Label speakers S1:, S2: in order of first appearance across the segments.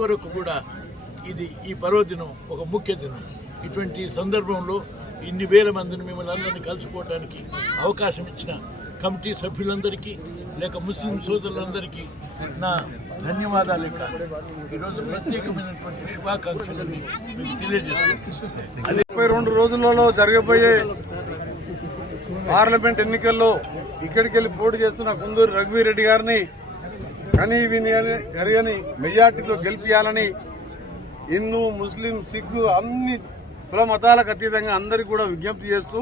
S1: కొరకు కూడా ఇది ఈ పర్వదినం ఒక ముఖ్య దినం. ఇటువంటి సందర్భంలో ఇన్ని వేల మందిని మిమ్మల్ని అందరినీ కలుసుకోవడానికి అవకాశం ఇచ్చిన కమిటీ సభ్యులందరికీ లేక ముస్లిం సోదరులందరికీ నా ధన్యవాదాలు. ఇక ఈరోజు ప్రత్యేకమైనటువంటి శుభాకాంక్షలని మీకు తెలియజేస్తాను
S2: ముప్పై రెండు రోజులలో జరగబోయే పార్లమెంట్ ఎన్నికల్లో ఇక్కడికి వెళ్ళి పోటీ చేస్తున్న కుందూరు రఘువీరెడ్డి గారిని కనీ విని జరగని మెజార్టీతో గెలిపించాలని హిందూ ముస్లిం సిక్కు అన్ని కుల మతాలకు అతీతంగా అందరికీ కూడా విజ్ఞప్తి చేస్తూ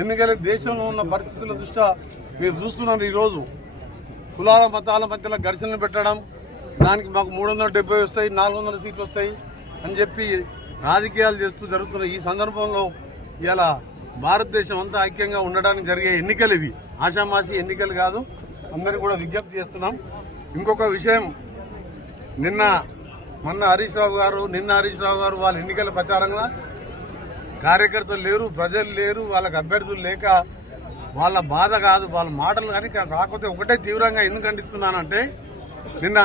S2: ఎందుకంటే దేశంలో ఉన్న పరిస్థితుల దృష్ట్యా మీరు చూస్తున్నారు ఈరోజు కులాల మతాల మధ్యలో ఘర్షణలు పెట్టడం దానికి మాకు మూడు వందల డెబ్బై వస్తాయి నాలుగు వందల సీట్లు వస్తాయి అని చెప్పి రాజకీయాలు చేస్తూ జరుగుతున్న ఈ సందర్భంలో ఇలా భారతదేశం అంతా ఐక్యంగా ఉండడానికి జరిగే ఎన్నికలు ఇవి. ఆషామాషి ఎన్నికలు కాదు అందరికీ కూడా విజ్ఞప్తి చేస్తున్నాం. ఇంకొక విషయం. నిన్న మొన్న హరీష్ రావు గారు నిన్న హరీష్ రావు గారు వాళ్ళ ఎన్నికల ప్రచారంగా కార్యకర్తలు లేరు ప్రజలు లేరు వాళ్ళకి అభ్యర్థులు లేక వాళ్ళ బాధ కాదు వాళ్ళ మాటలు కానీ కాకపోతే ఒకటే తీవ్రంగా ఎందుకు ఖండిస్తున్నానంటే నిన్న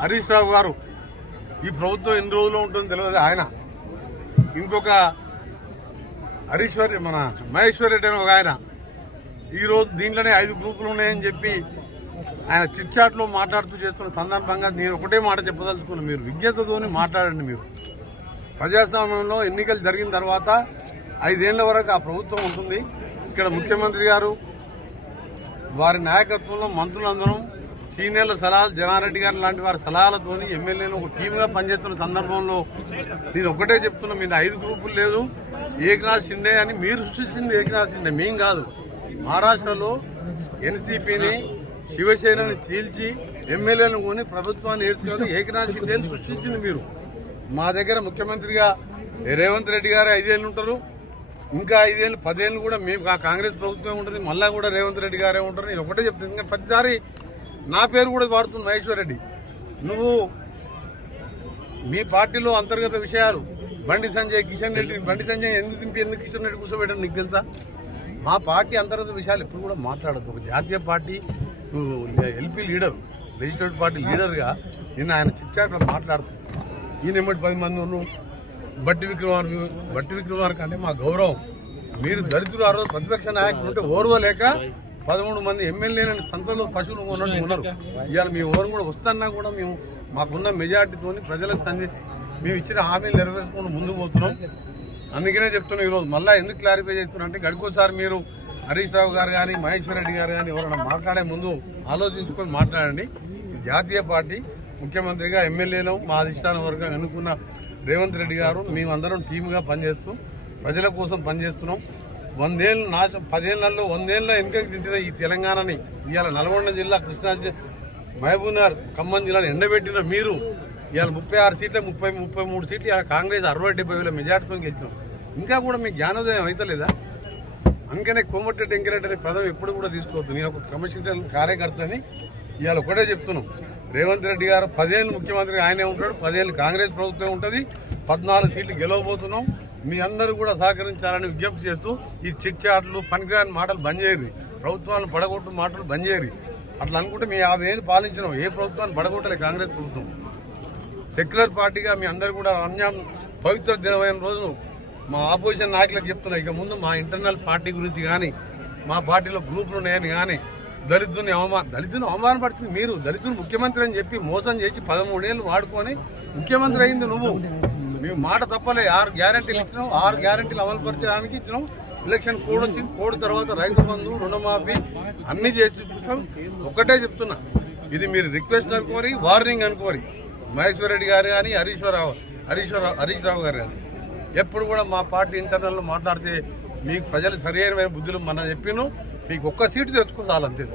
S2: హరీష్ రావు గారు ఈ ప్రభుత్వం ఎన్ని రోజులు ఉంటుందో తెలియదు. ఆయన ఇంకొక హరీశ్వర్ మన మహేశ్వర్ రెడ్డి అని ఒక ఆయన ఈరోజు దీంట్లోనే ఐదు గ్రూపులు ఉన్నాయని చెప్పి ఆయన చిట్చాట్లో మాట్లాడుతూ చేస్తున్న సందర్భంగా నేను ఒకటే మాట చెప్పదలుచుకున్నాను మీరు విజ్ఞతతోని మాట్లాడండి మీరు. ప్రజాస్వామ్యంలో ఎన్నికలు జరిగిన తర్వాత ఐదేళ్ళ వరకు ఆ ప్రభుత్వం ఉంటుంది. ఇక్కడ ముఖ్యమంత్రి గారు వారి నాయకత్వంలో మంత్రులందరం సీనియర్ల సలహాలు జనారెడ్డి గారు లాంటి వారి సలహాలతోని ఎమ్మెల్యేలు ఒక టీమ్గా పనిచేస్తున్న సందర్భంలో నేను ఒకటే చెప్తున్నా మీరు ఐదు గ్రూపులు లేదు. ఏకనాథ్ షిండే అని మీరు సృష్టించింది ఏకనాథ్ షిండే. మేం కాదు. మహారాష్ట్రలో ఎన్సీపీని శివసేనని చీల్చి ఎమ్మెల్యేలను కొని ప్రభుత్వాన్ని ఏర్చుకొని ఏకనాథ్ షిండేని సృష్టించింది మీరు. మా దగ్గర ముఖ్యమంత్రిగా రేవంత్ రెడ్డి గారు ఐదేళ్ళు ఉంటారు. ఇంకా ఐదేళ్ళు పదేళ్ళు కూడా మేము కాంగ్రెస్ ప్రభుత్వం ఉంటుంది. మళ్ళా కూడా రేవంత్ రెడ్డి గారే ఉంటారు. నేను ఒకటే చెప్తాను. ఇంకా ప్రతిసారి నా పేరు కూడా వాడుతుంది మహేశ్వర్ రెడ్డి. నువ్వు మీ పార్టీలో అంతర్గత విషయాలు బండి సంజయ్ కిషన్ రెడ్డి బండి సంజయ్ ఎందుకు దింపి ఎందుకు కిషన్ రెడ్డి కూర్చోబెట్టాను నీకు తెలుసా? మా పార్టీ అంతర్గత విషయాలు ఎప్పుడు కూడా మాట్లాడద్దు. ఒక జాతీయ పార్టీ నువ్వు ఎల్పీ లీడర్ లెజిస్లేటివ్ పార్టీ లీడర్గా నిన్న ఆయన చిట్చాట్లో మాట్లాడుతుంది ఈయన ఏమిటి పది మంది ఉన్నావు బట్టి విక్రమార్ బట్టి విక్రమార్క అంటే మా గౌరవం. మీరు దళితులు ఆ రోజు ప్రతిపక్ష నాయకులు ఉంటే ఓర్వలేక పదమూడు మంది ఎమ్మెల్యేలని సంతలో పశువులు ఉన్నట్టు ఉన్నారు. ఇవాళ మీ ఓరు కూడా వస్తున్నా కూడా మేము మాకున్న మెజార్టీతో ప్రజలకు సంధి మేము ఇచ్చిన హామీలు నెరవేర్చుకుంటూ ముందుకు పోతున్నాం. అందుకనే చెప్తున్నాను ఈరోజు. మళ్ళీ ఎందుకు క్లారిఫై చేస్తున్నా అంటే గడికోసారి మీరు హరీష్ రావు గారు కానీ మహేశ్వర్ రెడ్డి గారు కానీ ఎవరైనా మాట్లాడే ముందు ఆలోచించుకొని మాట్లాడండి. జాతీయ పార్టీ ముఖ్యమంత్రిగా ఎమ్మెల్యేలు మా అధిష్టానం వర్గం ఎన్నుకున్న రేవంత్ రెడ్డి గారు మేమందరం టీమ్గా పనిచేస్తూ ప్రజల కోసం పనిచేస్తున్నాం. వందేళ్ళు నాశ పదేళ్ళలో వందేళ్ళ వెనుకకి తింటున్న ఈ తెలంగాణని ఇవాళ నల్గొండ జిల్లా కృష్ణా మహబూబ్నగర్ ఖమ్మం జిల్లాను ఎండబెట్టిన మీరు ఇవాళ ముప్పై ఆరు సీట్ల ముప్పై ముప్పై మూడు సీట్లు ఇవాళ కాంగ్రెస్ అరవై డెబ్బై వేల మెజార్టీతో గెలిచినాం. ఇంకా కూడా మీకు జ్ఞానోదయం అవుతలేదా అందుకనే కోమటిరెడ్డి వెంకరెడ్డి అనే పదవి ఎప్పుడు కూడా తీసుకోవద్దు. నేను ఒక క్రమశిక్షణ కార్యకర్తని ఇవాళ ఒకటే చెప్తున్నాం. రేవంత్ రెడ్డి గారు పదేళ్ళు ముఖ్యమంత్రి ఆయనే ఉంటాడు పదేళ్ళు కాంగ్రెస్ ప్రభుత్వం ఉంటుంది పద్నాలుగు సీట్లు గెలవబోతున్నాం. మీ అందరూ కూడా సహకరించాలని విజ్ఞప్తి చేస్తూ ఈ చిట్చాట్లు పనికిరాని మాటలు బంద్ చేయరు. ప్రభుత్వాలను పడగొట్టు మాటలు బంద్ చేయరు. అట్లా అనుకుంటే మీ యాభై ఏళ్ళు పాలించినాం. ఏ ప్రభుత్వాన్ని పడగొట్టలే కాంగ్రెస్ ప్రభుత్వం. సెక్యులర్ పార్టీగా మీ అందరు కూడా అన్యాయం పవిత్ర దినమైన రోజు మా ఆపోజిషన్ నాయకులకు చెప్తున్నా. ఇక ముందు మా ఇంటర్నల్ పార్టీ గురించి కానీ మా పార్టీలో గ్రూపులు ఉన్నాయని కానీ దళితుని అవమాన దళితుని అవమానపడుతుంది మీరు. దళితుని ముఖ్యమంత్రి అని చెప్పి మోసం చేసి పదమూడేళ్ళు వాడుకొని ముఖ్యమంత్రి అయింది నువ్వు. మేము మాట తప్పలే. ఆరు గ్యారంటీలు ఇచ్చినాం. ఆరు గ్యారంటీలు అమలు పరచడానికి ఇచ్చినాం. ఎలక్షన్ కోడ్ వచ్చింది కోడ్ తర్వాత రైతు బంధు రుణమాఫీ అన్ని చేసి చూపించాం ఒక్కటే చెప్తున్నా ఇది మీరు రిక్వెస్ట్ అనుకోరి వార్నింగ్ అనుకోరి. మహేశ్వర్ రెడ్డి గారు కానీ హరీశ్వరరావు హరీశ్వర హరీష్ రావు గారు కానీ ఎప్పుడు కూడా మా పార్టీ ఇంటర్నల్లో మాట్లాడితే మీకు ప్రజలు సరైన బుద్ధులు మన చెప్పిను మీకు ఒక్క సీటు తెచ్చుకుందాలంతే